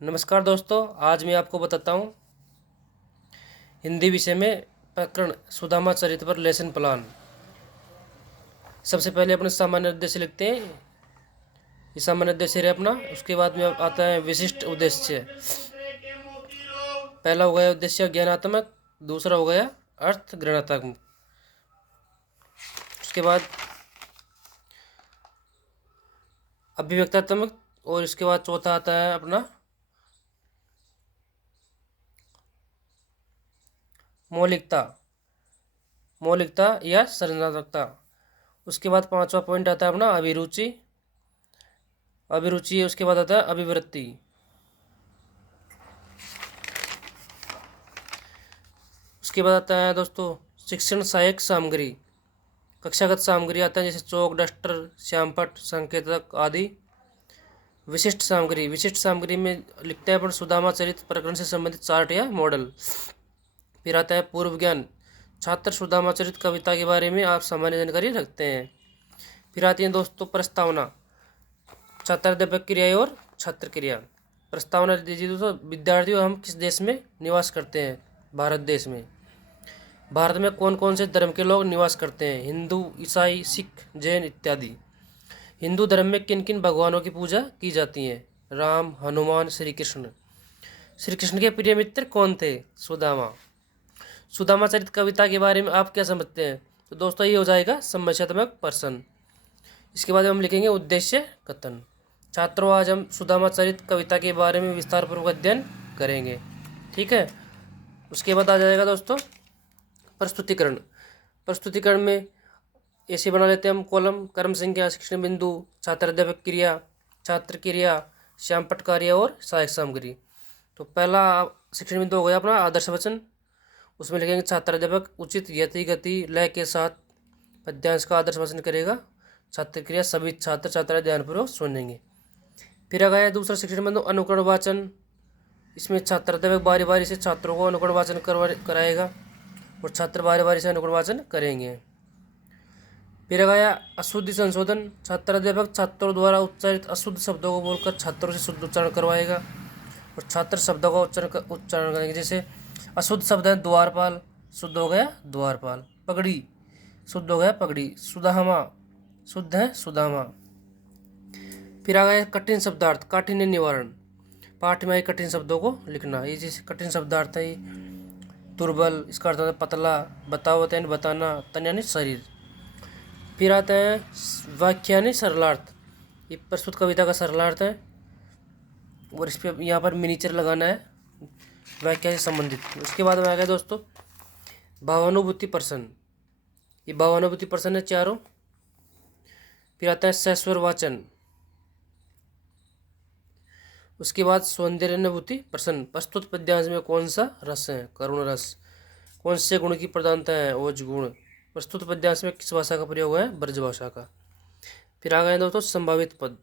नमस्कार दोस्तों, आज मैं आपको बताता हूँ हिंदी विषय में प्रकरण सुदामा चरित्र पर लेसन प्लान। सबसे पहले अपने सामान्य उद्देश्य लिखते हैं। ये सामान्य उद्देश्य है अपना। उसके बाद में आता है विशिष्ट उद्देश्य। पहला हो गया उद्देश्य ज्ञानात्मक, दूसरा हो गया अर्थ ग्रहणात्मक। उसके बाद अभिव्यक्तात्मक और इसके बाद चौथा आता है अपना मौलिकता या सृजनात्मकता। उसके बाद पांचवा पॉइंट आता है अपना अभिरुचि। उसके बाद आता है अभिवृत्ति। उसके बाद आता है दोस्तों शिक्षण सहायक सामग्री। कक्षागत सामग्री आता है जैसे चौक, डस्टर, श्यामपट्ट, संकेतक आदि। विशिष्ट सामग्री में लिखते हैं अपन सुदामा चरित्र प्रकरण से संबंधित चार्ट या मॉडल। फिर आता है पूर्व ज्ञान। छात्र सुदामा चरित्र कविता के बारे में आप सामान्य जानकारी रखते हैं। फिर आती है दोस्तों प्रस्तावना, छात्राध्यापक क्रिया और छात्र क्रिया। प्रस्तावना दीजिए दोस्तों। विद्यार्थियों, हम किस देश में निवास करते हैं? भारत देश में। भारत में कौन कौन से धर्म के लोग निवास करते हैं? हिंदू, ईसाई, सिख, जैन इत्यादि। हिंदू धर्म में किन किन भगवानों की पूजा की जाती है? राम, हनुमान, श्री कृष्ण। श्री कृष्ण के प्रिय मित्र कौन थे? सुदामा। सुदामा चरित्र कविता के बारे में आप क्या समझते हैं? तो दोस्तों ये हो जाएगा समस्यात्मक प्रश्न। इसके बाद हम लिखेंगे उद्देश्य कथन। छात्रों, आज हम सुदामा चरित्र कविता के बारे में विस्तार पूर्वक अध्ययन करेंगे। ठीक है। उसके बाद आ जाएगा दोस्तों प्रस्तुतिकरण में ऐसे बना लेते हैं हम कॉलम: कर्म संज्ञा, शिक्षण बिंदु, छात्राध्यापक क्रिया, छात्र क्रिया, श्यामपट्ट कार्य और सहायक सामग्री। तो पहला शिक्षण बिंदु हो गया अपना आदर्श वचन। उसमें लिखेंगे छात्राध्यापक उचित यति गति लय के साथ पद्यांश का आदर्श वचन करेगा। छात्र क्रिया, सभी छात्र छात्राएं ध्यानपूर्वक सुनेंगे। फिर आ गया दूसरा शिक्षण बिंदु अनुकरण वाचन। इसमें छात्राध्यापक बारी बारी से छात्रों को अनुकरण वाचन कराएगा और छात्र बारी बारी से अनुकरण वाचन करेंगे। फिर आ गया अशुद्धि संशोधन। छात्राध्यापक छात्रों द्वारा उच्चारित अशुद्ध शब्दों को बोलकर छात्रों से शुद्ध उच्चारण करवाएगा और छात्र शब्दों का उच्चारण करेंगे। जैसे अशुद्ध शब्द है द्वारपाल, शुद्ध हो गया द्वारपाल। पगड़ी, शुद्ध हो गया पगड़ी। सुदामा, शुद्ध है सुदामा। फिर आ गया कठिन शब्दार्थ, काठिन्य निवारण। पाठ में आए कठिन शब्दों को लिखना। ये जैसे कठिन शब्दार्थ है दुर्बल, इसका अर्थ होता है पतला, बताओ यानी बताना, तन यानी शरीर। फिर आता है वाक्य यानी सरलार्थ। ये प्रस्तुत कविता का सरलार्थ है और इस पर यहाँ पर मिनीचर लगाना है वाक्य से संबंधित। उसके बाद में आ गया दोस्तों भावानुभूति प्रश्न। ये भावानुभूति प्रश्न है चारों। फिर आता है सस्वर वाचन। उसके बाद सौंदर्यानुभूति प्रश्न। प्रस्तुत पद्यांश में कौन सा रस है? करुण रस। कौन से गुण की प्रधानता है? ओज गुण। प्रस्तुत पद्यांश में किस भाषा का प्रयोग है? ब्रज भाषा का। फिर आ गए दोस्तों संभावित पद।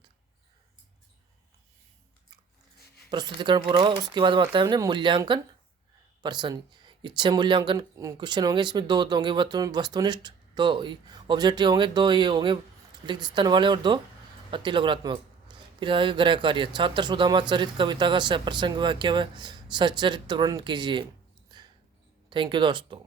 प्रस्तुतिकरण पूरा हुआ। उसके बाद आता है हमने मूल्यांकन प्रश्न। इच्छा मूल्यांकन क्वेश्चन होंगे। इसमें दो होंगे वस्तुनिष्ठ, दो ऑब्जेक्टिव होंगे, दो ये होंगे रिक्त स्थान वाले और दो अतिलघुरात्मक। फिर आएगा गृह कार्य। छात्र सुदामा चरित्र कविता का सप्रसंग वाक्य व सच्चरित्र वर्णन कीजिए। थैंक यू दोस्तों।